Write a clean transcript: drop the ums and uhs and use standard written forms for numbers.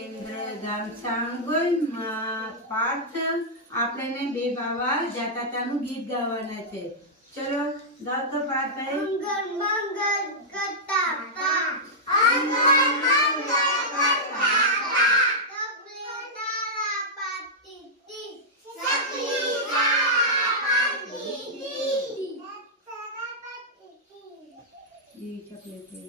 ગામ સાંગોલમાં પાર્થ આપણે બે બાવા જાતા તાનું ગીત ગાવાના છે. ચલો ગાવ તો પાર્થભાઈ. મંગળ મંગળ કરતા તા મંગળ મંગળ કરતા તા સકલી તારા પાતી તી સકલી તારા પાતી તી તારા પાતી તી ઈ ચકલે છે.